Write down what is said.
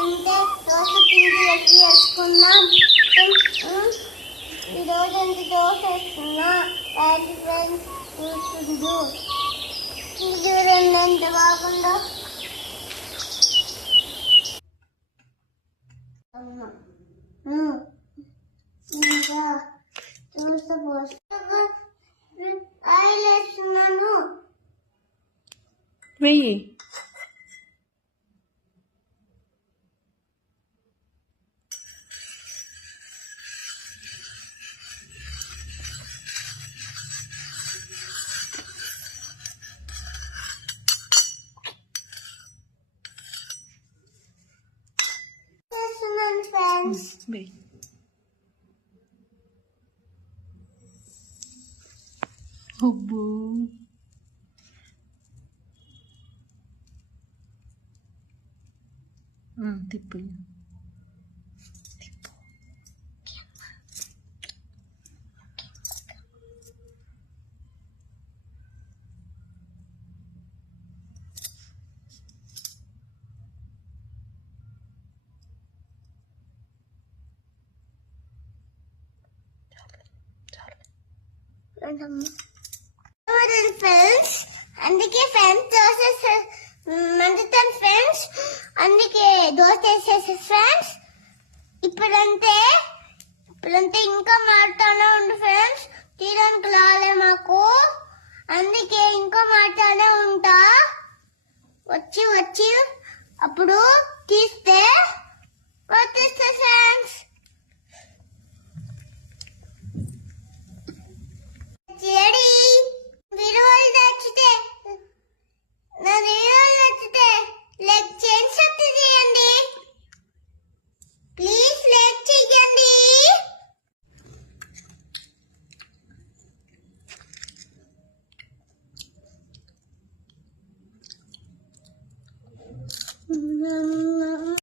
అంటే దోశ పిండి వేసుకున్నాం. ఈరోజు ఎంత దోశ వేసుకున్నా ఫ్రెండ్స్ చూస్తుండు. చూడండి ఎంత బాగుందో. ఇంకా ఆయిల్ వేస్తున్నాను. వెయ్యి. వెయ్యి. అబ్బో తిప్పు. ఫ్రెండ్స్ అందుకే ఫ్రెండ్స్ దోశ మండుతాను ఫ్రెండ్స్. అందుకే దోశ వేసేసి ఫ్రెండ్స్. ఇప్పుడంటే ఇంకా మాట్లాడుతూనే ఉండు ఫ్రెండ్స్. తీయడానికి రాలే మాకు, అందుకే ఇంకా మాట్లాడుతూనే ఉంటా. వచ్చి అప్పుడు తీస్తే వచ్చేస్తా ఫ్రెండ్స్. నా వీడియోలు నచ్చితే లైక్ చేయండి, సబ్స్క్రైబ్ చేయండి.